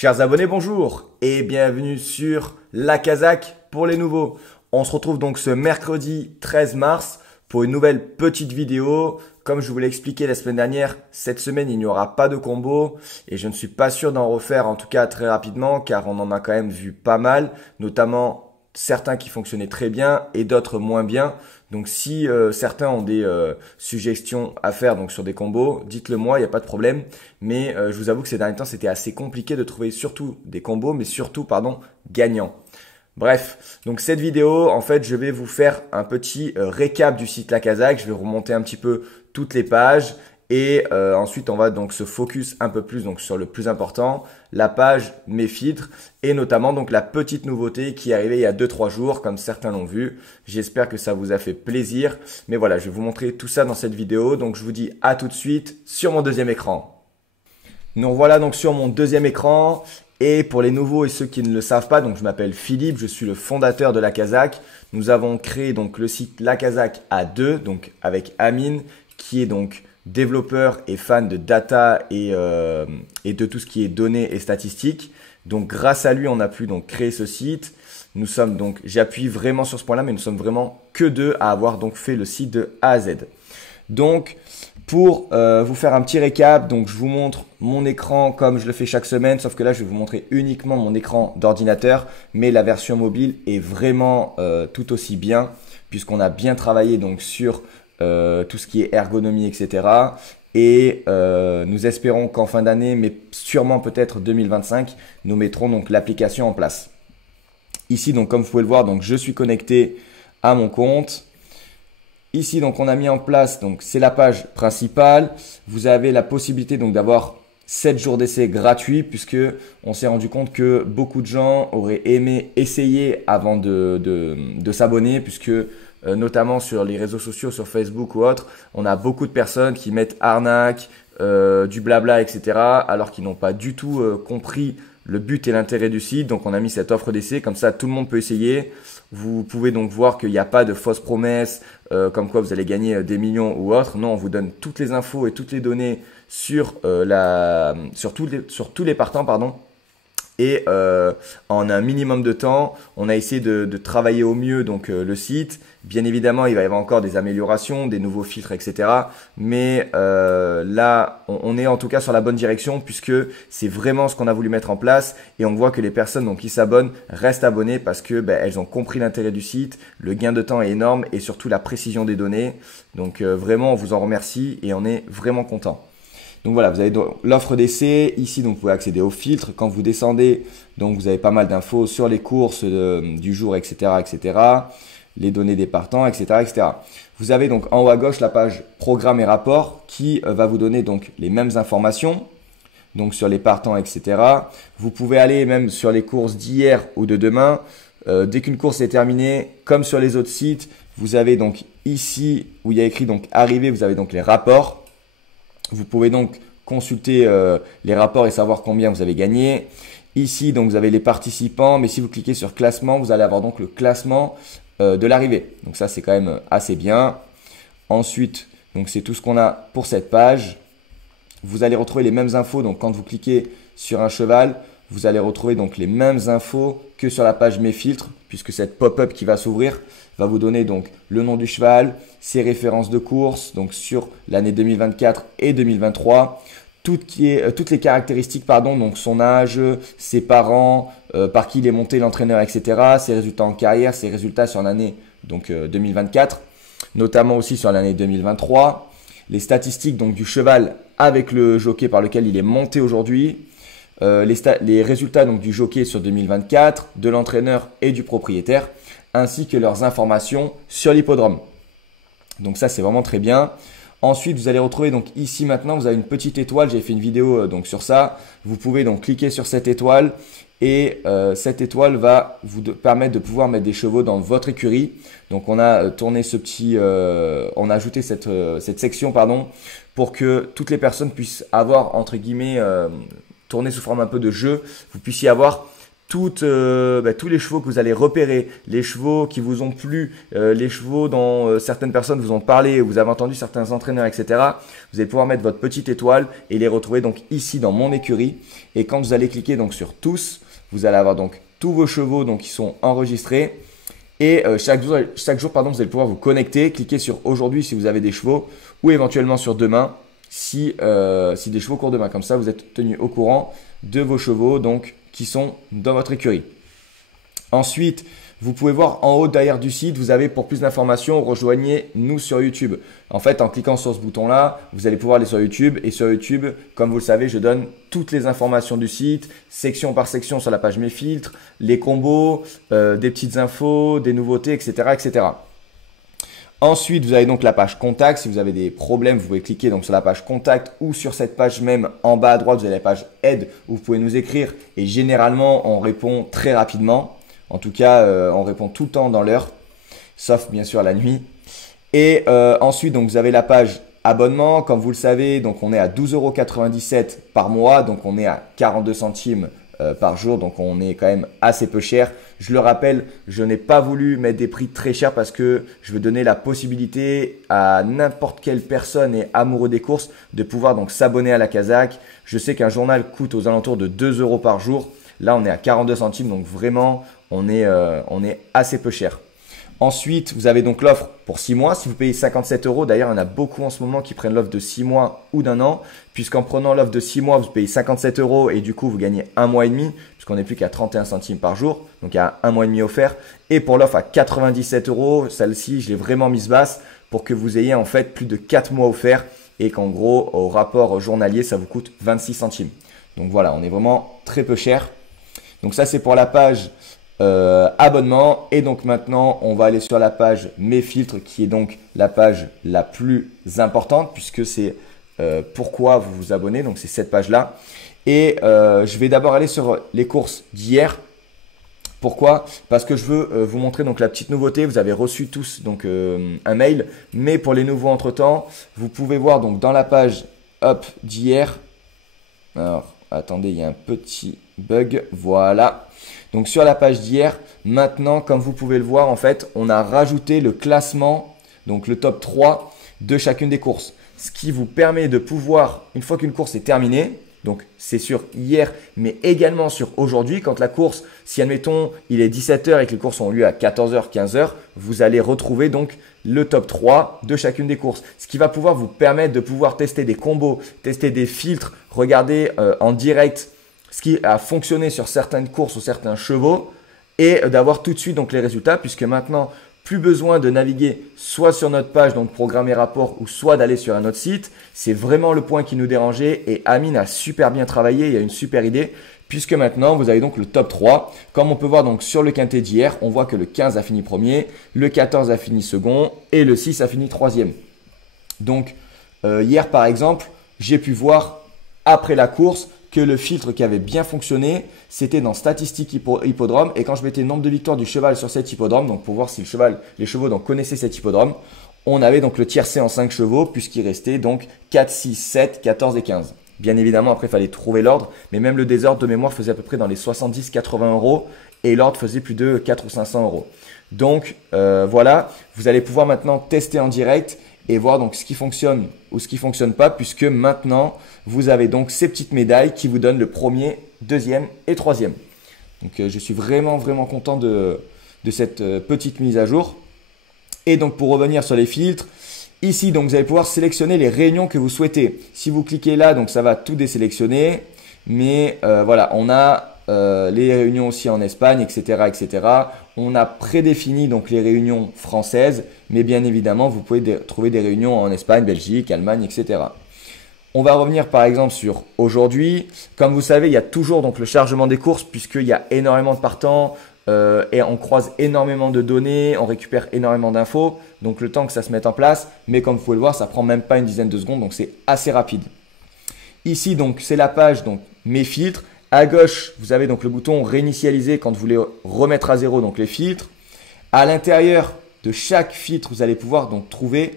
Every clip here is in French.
Chers abonnés, bonjour et bienvenue sur La Kazakh pour les nouveaux. On se retrouve donc ce mercredi 13 mars pour une nouvelle petite vidéo. Comme je vous l'ai expliqué la semaine dernière, cette semaine il n'y aura pas de combo et je ne suis pas sûr d'en refaire en tout cas très rapidement car on en a quand même vu pas mal, notamment certains qui fonctionnaient très bien et d'autres moins bien. Donc si certains ont des suggestions à faire donc sur des combos, dites-le moi, il n'y a pas de problème. Mais je vous avoue que ces derniers temps, c'était assez compliqué de trouver surtout des combos, mais surtout, gagnants. Bref, donc cette vidéo, en fait, je vais vous faire un petit récap du site La Kazakh. Je vais remonter un petit peu toutes les pages. Et ensuite, on va donc se focus un peu plus donc sur le plus important, la page Mes filtres et notamment donc la petite nouveauté qui est arrivée il y a 2-3 jours comme certains l'ont vu. J'espère que ça vous a fait plaisir. Mais voilà, je vais vous montrer tout ça dans cette vidéo. Donc je vous dis à tout de suite sur mon deuxième écran. Nous voilà donc sur mon deuxième écran. Et pour les nouveaux et ceux qui ne le savent pas, donc je m'appelle Philippe, je suis le fondateur de La Kazakh. Nous avons créé donc le site La Kazakh à deux, donc avec Amine qui est donc développeur et fan de data et de tout ce qui est données et statistiques. Donc grâce à lui, on a pu donc créer ce site. Nous sommes donc, j'appuie vraiment sur ce point-là, mais nous sommes vraiment que deux à avoir donc fait le site de A à Z. Donc pour vous faire un petit récap, donc je vous montre mon écran comme je le fais chaque semaine, sauf que là je vais vous montrer uniquement mon écran d'ordinateur, mais la version mobile est vraiment tout aussi bien puisqu'on a bien travaillé donc sur tout ce qui est ergonomie, etc. Et nous espérons qu'en fin d'année, mais sûrement peut-être 2025, nous mettrons donc l'application en place. Ici, donc comme vous pouvez le voir, donc je suis connecté à mon compte. Ici, donc on a mis en place, donc c'est la page principale. Vous avez la possibilité donc d'avoir 7 jours d'essai gratuits puisque on s'est rendu compte que beaucoup de gens auraient aimé essayer avant de s'abonner puisque notamment sur les réseaux sociaux, sur Facebook ou autre, on a beaucoup de personnes qui mettent arnaque, du blabla, etc. alors qu'ils n'ont pas du tout compris le but et l'intérêt du site. Donc on a mis cette offre d'essai, comme ça tout le monde peut essayer. Vous pouvez donc voir qu'il n'y a pas de fausses promesses, comme quoi vous allez gagner des millions ou autre. Non, on vous donne toutes les infos et toutes les données sur tous les partants, pardon. Et en un minimum de temps, on a essayé de travailler au mieux donc le site. Bien évidemment, il va y avoir encore des améliorations, des nouveaux filtres, etc. Mais là, on est en tout cas sur la bonne direction puisque c'est vraiment ce qu'on a voulu mettre en place. Et on voit que les personnes donc, qui s'abonnent restent abonnées parce que elles ont compris l'intérêt du site. Le gain de temps est énorme et surtout la précision des données. Donc vraiment, on vous en remercie et on est vraiment content. Donc voilà, vous avez l'offre d'essai. Ici, donc, vous pouvez accéder aux filtres. Quand vous descendez, donc, vous avez pas mal d'infos sur les courses du jour, etc., etc. Les données des partants, etc., etc. Vous avez donc en haut à gauche la page programme et rapport qui va vous donner donc les mêmes informations. Donc sur les partants, etc. Vous pouvez aller même sur les courses d'hier ou de demain. Dès qu'une course est terminée, comme sur les autres sites, vous avez donc ici où il y a écrit donc arrivé, vous avez donc les rapports. Vous pouvez donc consulter les rapports et savoir combien vous avez gagné. Ici, donc, vous avez les participants, mais si vous cliquez sur classement, vous allez avoir donc le classement de l'arrivée. Donc ça, c'est quand même assez bien. Ensuite, donc c'est tout ce qu'on a pour cette page. Vous allez retrouver les mêmes infos. Donc quand vous cliquez sur un cheval, vous allez retrouver donc les mêmes infos que sur la page Mes filtres, puisque cette pop-up qui va s'ouvrir va vous donner donc le nom du cheval, ses références de course, donc sur l'année 2024 et 2023, toutes les caractéristiques, pardon, donc son âge, ses parents, par qui il est monté l'entraîneur, etc., ses résultats en carrière, ses résultats sur l'année donc 2024, notamment aussi sur l'année 2023, les statistiques donc du cheval avec le jockey par lequel il est monté aujourd'hui. Les résultats donc, du jockey sur 2024, de l'entraîneur et du propriétaire, ainsi que leurs informations sur l'hippodrome. Donc ça, c'est vraiment très bien. Ensuite, vous allez retrouver donc ici maintenant, vous avez une petite étoile. J'ai fait une vidéo donc sur ça. Vous pouvez donc cliquer sur cette étoile et cette étoile va vous permettre de pouvoir mettre des chevaux dans votre écurie. Donc on a tourné on a ajouté cette section pardon, pour que toutes les personnes puissent avoir entre guillemets tourné sous forme un peu de jeu, vous puissiez avoir tous les chevaux que vous allez repérer, les chevaux qui vous ont plu, les chevaux dont certaines personnes vous ont parlé, vous avez entendu certains entraîneurs, etc. Vous allez pouvoir mettre votre petite étoile et les retrouver donc ici dans mon écurie. Et quand vous allez cliquer donc sur tous, vous allez avoir donc tous vos chevaux donc, qui sont enregistrés. Et chaque jour, pardon, vous allez pouvoir vous connecter, cliquer sur aujourd'hui si vous avez des chevaux ou éventuellement sur demain si des chevaux courent demain. Comme ça, vous êtes tenu au courant de vos chevaux donc, qui sont dans votre écurie. Ensuite, vous pouvez voir en haut derrière du site, vous avez pour plus d'informations, rejoignez-nous sur YouTube. En fait, en cliquant sur ce bouton-là, vous allez pouvoir aller sur YouTube. Et sur YouTube, comme vous le savez, je donne toutes les informations du site, section par section sur la page Mes filtres, les combos, des petites infos, des nouveautés, etc., etc. Ensuite, vous avez donc la page contact. Si vous avez des problèmes, vous pouvez cliquer donc sur la page contact ou sur cette page même en bas à droite, vous avez la page aide où vous pouvez nous écrire et généralement, on répond très rapidement. En tout cas, on répond tout le temps dans l'heure, sauf bien sûr la nuit. Et ensuite, donc, vous avez la page abonnement. Comme vous le savez, donc, on est à 12,97 € par mois. Donc, on est à 42 centimes par jour. Donc, on est quand même assez peu cher. Je le rappelle, je n'ai pas voulu mettre des prix très chers parce que je veux donner la possibilité à n'importe quelle personne et amoureux des courses de pouvoir donc s'abonner à la Kazakh. Je sais qu'un journal coûte aux alentours de 2 € par jour. Là, on est à 42 centimes. Donc, vraiment, on est assez peu cher. Ensuite, vous avez donc l'offre pour 6 mois. Si vous payez 57 €, d'ailleurs, il y en a beaucoup en ce moment qui prennent l'offre de 6 mois ou d'un an. Puisqu'en prenant l'offre de 6 mois, vous payez 57 € et du coup, vous gagnez un mois et demi. Puisqu'on n'est plus qu'à 31 centimes par jour. Donc, il y a un mois et demi offert. Et pour l'offre à 97 €, celle-ci, je l'ai vraiment mise basse pour que vous ayez en fait plus de 4 mois offerts. Et qu'en gros, au rapport journalier, ça vous coûte 26 centimes. Donc voilà, on est vraiment très peu cher. Donc ça, c'est pour la page abonnement. Et donc maintenant, on va aller sur la page Mes filtres qui est donc la page la plus importante puisque c'est pourquoi vous vous abonnez. Donc c'est cette page-là. Et je vais d'abord aller sur les courses d'hier. Pourquoi? Parce que je veux vous montrer donc la petite nouveauté. Vous avez reçu tous donc un mail. Mais pour les nouveaux entre-temps, vous pouvez voir donc dans la page d'hier. Alors, attendez, il y a un petit bug. Voilà. Donc sur la page d'hier, maintenant, comme vous pouvez le voir, en fait, on a rajouté le classement, donc le top 3 de chacune des courses. Ce qui vous permet de pouvoir, une fois qu'une course est terminée, donc c'est sur hier, mais également sur aujourd'hui, quand la course, si admettons, il est 17 h et que les courses ont lieu à 14 h, 15 h, vous allez retrouver donc le top 3 de chacune des courses. Ce qui va pouvoir vous permettre de pouvoir tester des combos, tester des filtres, regarder en direct ce qui a fonctionné sur certaines courses ou certains chevaux et d'avoir tout de suite donc les résultats puisque maintenant, plus besoin de naviguer soit sur notre page, donc programmer rapport, ou soit d'aller sur un autre site. C'est vraiment le point qui nous dérangeait et Amine a super bien travaillé, il y a une super idée puisque maintenant vous avez donc le top 3. Comme on peut voir donc sur le quintet d'hier, on voit que le 15 a fini premier, le 14 a fini second et le 6 a fini troisième. Donc hier par exemple, j'ai pu voir après la course que le filtre qui avait bien fonctionné, c'était dans statistiques hippodrome. Et quand je mettais le nombre de victoires du cheval sur cet hippodrome, donc pour voir si les chevaux donc connaissaient cet hippodrome, on avait donc le tiercé en 5 chevaux puisqu'il restait donc 4, 6, 7, 14 et 15. Bien évidemment, après, il fallait trouver l'ordre. Mais même le désordre de mémoire faisait à peu près dans les 70-80 € et l'ordre faisait plus de 400 ou 500 €. Donc voilà, vous allez pouvoir maintenant tester en direct et voir donc ce qui fonctionne ou ce qui ne fonctionne pas puisque maintenant, vous avez donc ces petites médailles qui vous donnent le premier, deuxième et troisième. Donc, je suis vraiment, vraiment content de cette petite mise à jour. Et donc, pour revenir sur les filtres, ici, donc, vous allez pouvoir sélectionner les réunions que vous souhaitez. Si vous cliquez là, donc, ça va tout désélectionner. Mais voilà, on a les réunions aussi en Espagne, etc., etc. On a prédéfini donc les réunions françaises. Mais bien évidemment, vous pouvez trouver des réunions en Espagne, Belgique, Allemagne, etc. On va revenir par exemple sur aujourd'hui. Comme vous savez, il y a toujours donc le chargement des courses puisqu'il y a énormément de partants et on croise énormément de données, on récupère énormément d'infos. Donc le temps que ça se mette en place, mais comme vous pouvez le voir, ça prend même pas une dizaine de secondes, donc c'est assez rapide. Ici donc c'est la page donc mes filtres. À gauche, vous avez donc le bouton réinitialiser quand vous voulez remettre à zéro donc les filtres. À l'intérieur de chaque filtre, vous allez pouvoir donc trouver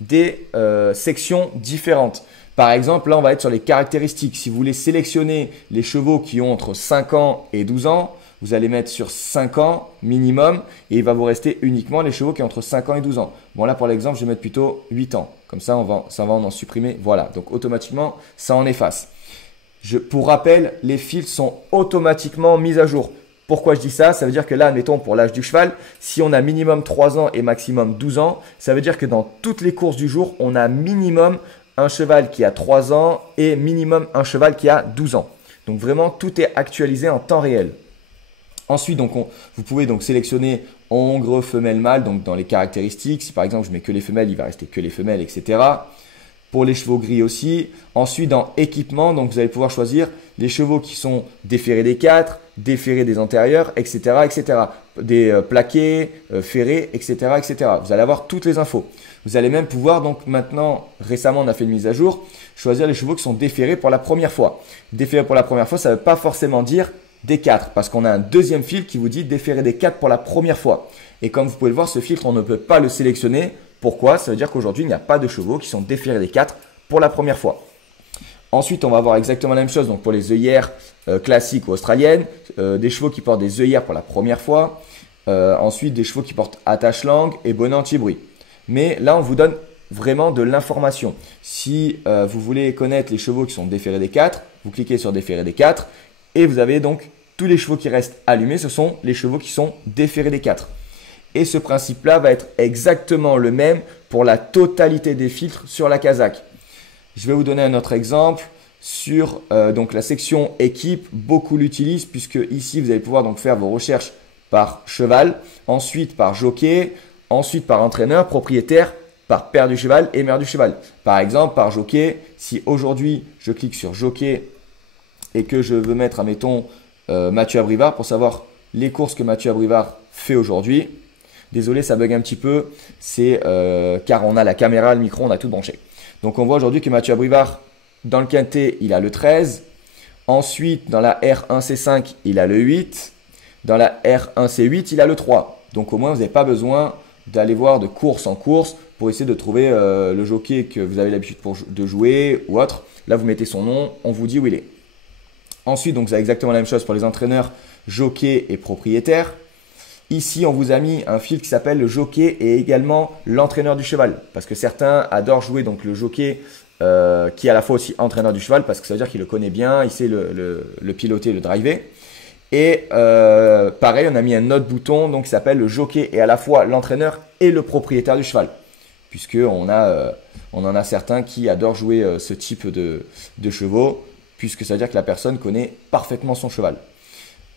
des sections différentes. Par exemple, là, on va être sur les caractéristiques. Si vous voulez sélectionner les chevaux qui ont entre 5 ans et 12 ans, vous allez mettre sur 5 ans minimum et il va vous rester uniquement les chevaux qui ont entre 5 ans et 12 ans. Bon là pour l'exemple, je vais mettre plutôt 8 ans. Comme ça, ça va en supprimer. Voilà, donc automatiquement, ça en efface. Pour rappel, les filtres sont automatiquement mis à jour. Pourquoi je dis ça? Ça veut dire que là, admettons pour l'âge du cheval, si on a minimum 3 ans et maximum 12 ans, ça veut dire que dans toutes les courses du jour, on a minimum un cheval qui a 3 ans et minimum un cheval qui a 12 ans. Donc vraiment, tout est actualisé en temps réel. Ensuite, donc, vous pouvez donc sélectionner ongre, femelle, mâle, donc dans les caractéristiques. Si par exemple, je mets que les femelles, il va rester que les femelles, etc. Pour les chevaux gris aussi. Ensuite, dans équipement, donc vous allez pouvoir choisir les chevaux qui sont déferrés des 4, déferrés des antérieurs, etc., etc. Des plaqués, ferrés, etc., etc. Vous allez avoir toutes les infos. Vous allez même pouvoir, donc maintenant, récemment, on a fait une mise à jour, choisir les chevaux qui sont déferrés pour la première fois. Déferrés pour la première fois, ça ne veut pas forcément dire des 4 parce qu'on a un deuxième filtre qui vous dit déférer des 4 pour la première fois. Et comme vous pouvez le voir, ce filtre, on ne peut pas le sélectionner. Pourquoi? Ça veut dire qu'aujourd'hui, il n'y a pas de chevaux qui sont déférés des 4 pour la première fois. Ensuite, on va avoir exactement la même chose donc pour les œillères classiques ou australiennes, des chevaux qui portent des œillères pour la première fois. Ensuite, des chevaux qui portent attache-langue et bonnet anti-bruit. Mais là, on vous donne vraiment de l'information. Si vous voulez connaître les chevaux qui sont déférés des 4, vous cliquez sur déférés des 4 et vous avez donc tous les chevaux qui restent allumés, ce sont les chevaux qui sont déférés des 4. Et ce principe-là va être exactement le même pour la totalité des filtres sur la Kazakh. Je vais vous donner un autre exemple sur donc la section équipe. Beaucoup l'utilisent puisque ici, vous allez pouvoir donc faire vos recherches par cheval, ensuite par jockey, ensuite par entraîneur, propriétaire, par père du cheval et mère du cheval. Par exemple, par jockey, si aujourd'hui, je clique sur jockey et que je veux mettre, admettons, Mathieu Abrivard pour savoir les courses que Mathieu Abrivard fait aujourd'hui. Désolé, ça bug un petit peu, c'est car on a la caméra, le micro, on a tout branché. Donc, on voit aujourd'hui que Mathieu Abrivard, dans le quintet, il a le 13. Ensuite, dans la R1C5, il a le 8. Dans la R1C8, il a le 3. Donc, au moins, vous n'avez pas besoin d'aller voir de course en course pour essayer de trouver le jockey que vous avez l'habitude de jouer ou autre. Là, vous mettez son nom, on vous dit où il est. Ensuite, donc, vous avez exactement la même chose pour les entraîneurs, jockey et propriétaire. Ici, on vous a mis un filtre qui s'appelle le jockey et également l'entraîneur du cheval. Parce que certains adorent jouer donc le jockey qui est à la fois aussi entraîneur du cheval parce que ça veut dire qu'il le connaît bien, il sait le piloter, le driver. Et pareil, on a mis un autre bouton donc, qui s'appelle le jockey et à la fois l'entraîneur et le propriétaire du cheval. Puisqu'on en a certains qui adorent jouer ce type de chevaux puisque ça veut dire que la personne connaît parfaitement son cheval.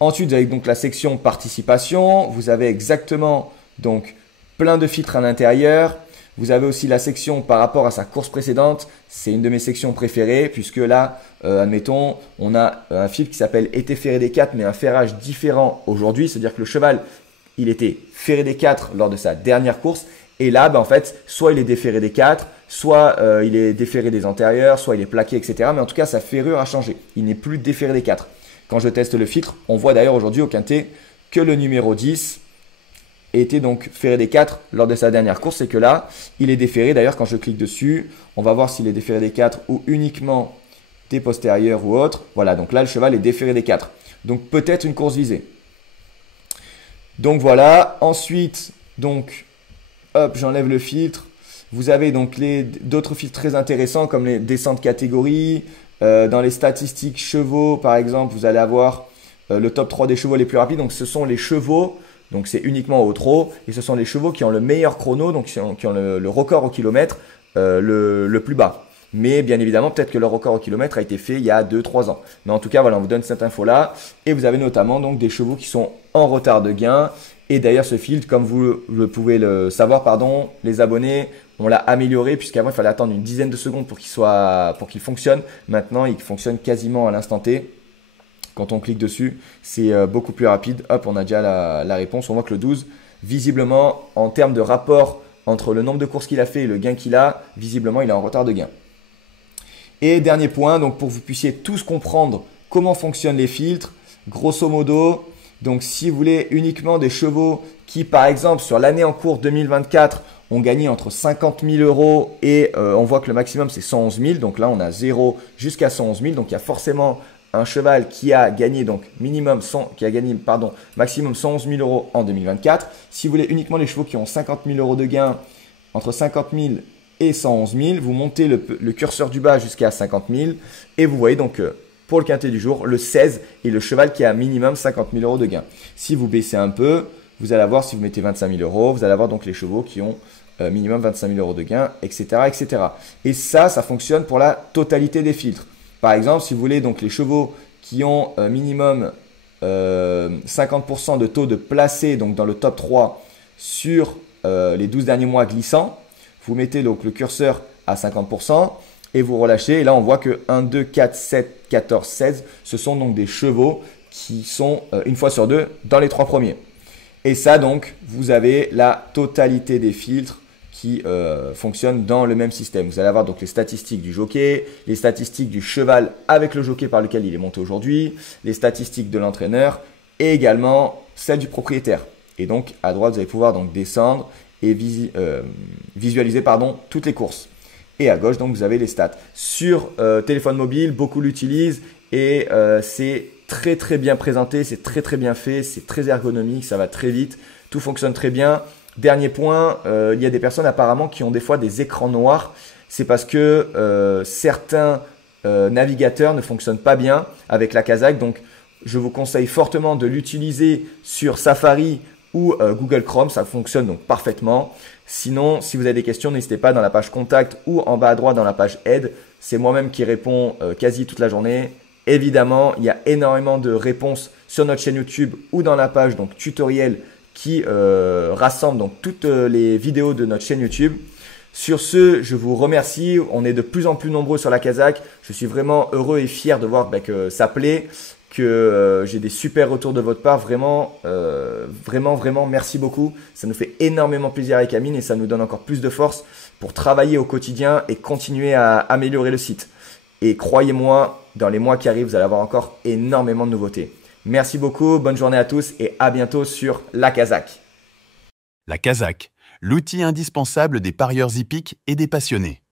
Ensuite, vous avez donc la section participation. Vous avez exactement donc plein de filtres à l'intérieur. Vous avez aussi la section par rapport à sa course précédente. C'est une de mes sections préférées puisque là, admettons, on a un filtre qui s'appelle été ferré des 4 mais un ferrage différent aujourd'hui. C'est-à-dire que le cheval, il était ferré des 4 lors de sa dernière course. Et là, en fait, soit il est déferré des 4, soit il est déferré des antérieurs, soit il est plaqué, etc. Mais en tout cas, sa ferrure a changé. Il n'est plus déferré des 4. Quand je teste le filtre, on voit d'ailleurs aujourd'hui au quintet que le numéro 10 était donc ferré des 4 lors de sa dernière course et que là, il est déferré. D'ailleurs, quand je clique dessus, on va voir s'il est déferré des 4 ou uniquement des postérieurs ou autres. Voilà, donc là, le cheval est déferré des 4. Donc peut-être une course visée. Donc voilà. Ensuite, donc, hop, j'enlève le filtre. Vous avez donc d'autres filtres très intéressants comme les descentes catégories. Dans les statistiques chevaux, par exemple, vous allez avoir le top 3 des chevaux les plus rapides. Donc, ce sont les chevaux, donc c'est uniquement au trot. Et ce sont les chevaux qui ont le meilleur chrono, donc qui ont le record au kilomètre le plus bas. Mais bien évidemment, peut-être que le record au kilomètre a été fait il y a 2-3 ans. Mais en tout cas, voilà, on vous donne cette info-là. Et vous avez notamment donc des chevaux qui sont en retard de gain. Et d'ailleurs, ce filtre, comme vous pouvez le savoir, les abonnés, on l'a amélioré puisqu'avant, il fallait attendre une dizaine de secondes pour qu'il fonctionne. Maintenant, il fonctionne quasiment à l'instant T. Quand on clique dessus, c'est beaucoup plus rapide. Hop, on a déjà la réponse. On voit que le 12, visiblement, en termes de rapport entre le nombre de courses qu'il a fait et le gain qu'il a, visiblement, il est en retard de gain. Et dernier point, donc pour que vous puissiez tous comprendre comment fonctionnent les filtres, grosso modo, donc si vous voulez uniquement des chevaux qui, par exemple, sur l'année en cours 2024, ont gagné entre 50 000 € et on voit que le maximum c'est 111 000. Donc là, on a 0 jusqu'à 111 000. Donc il y a forcément un cheval qui a gagné donc maximum 111 000 euros en 2024. Si vous voulez uniquement les chevaux qui ont 50 000 euros de gain, entre 50 000 et 111 000, vous montez le curseur du bas jusqu'à 50 000 et vous voyez donc pour le quintet du jour, le 16 est le cheval qui a minimum 50 000 euros de gain. Si vous baissez un peu, vous allez avoir, si vous mettez 25 000 euros, vous allez avoir donc les chevaux qui ont minimum 25 000 euros de gain, etc., etc. Et ça fonctionne pour la totalité des filtres. Par exemple, si vous voulez donc les chevaux qui ont minimum 50% de taux de placé donc dans le top 3 sur les 12 derniers mois glissants, vous mettez donc le curseur à 50% et vous relâchez. Et là, on voit que 1, 2, 4, 7, 14, 16, ce sont donc des chevaux qui sont une fois sur deux dans les 3 premiers. Et ça, donc, vous avez la totalité des filtres qui fonctionnent dans le même système. Vous allez avoir donc les statistiques du jockey, les statistiques du cheval avec le jockey par lequel il est monté aujourd'hui, les statistiques de l'entraîneur et également celles du propriétaire. Et donc, à droite, vous allez pouvoir donc descendre et visualiser toutes les courses. Et à gauche, donc, vous avez les stats. Sur téléphone mobile, beaucoup l'utilisent et c'est très très bien présenté, c'est très très bien fait, c'est très ergonomique, ça va très vite, tout fonctionne très bien. Dernier point, il y a des personnes apparemment qui ont des fois des écrans noirs. C'est parce que certains navigateurs ne fonctionnent pas bien avec la Kazakh. Donc, je vous conseille fortement de l'utiliser sur Safari ou Google Chrome. Ça fonctionne donc parfaitement. Sinon, si vous avez des questions, n'hésitez pas dans la page Contact ou en bas à droite dans la page Aide. C'est moi-même qui réponds quasi toute la journée. Évidemment, il y a énormément de réponses sur notre chaîne YouTube ou dans la page donc tutoriel qui rassemble donc toutes les vidéos de notre chaîne YouTube. Sur ce, je vous remercie. On est de plus en plus nombreux sur la Kazakh. Je suis vraiment heureux et fier de voir que ça plaît, que j'ai des super retours de votre part. Vraiment, vraiment, merci beaucoup. Ça nous fait énormément plaisir avec Amine et ça nous donne encore plus de force pour travailler au quotidien et continuer à améliorer le site. Et croyez-moi, dans les mois qui arrivent, vous allez avoir encore énormément de nouveautés. Merci beaucoup, bonne journée à tous et à bientôt sur la Kazakh. La Kazakh, l'outil indispensable des parieurs hippiques et des passionnés.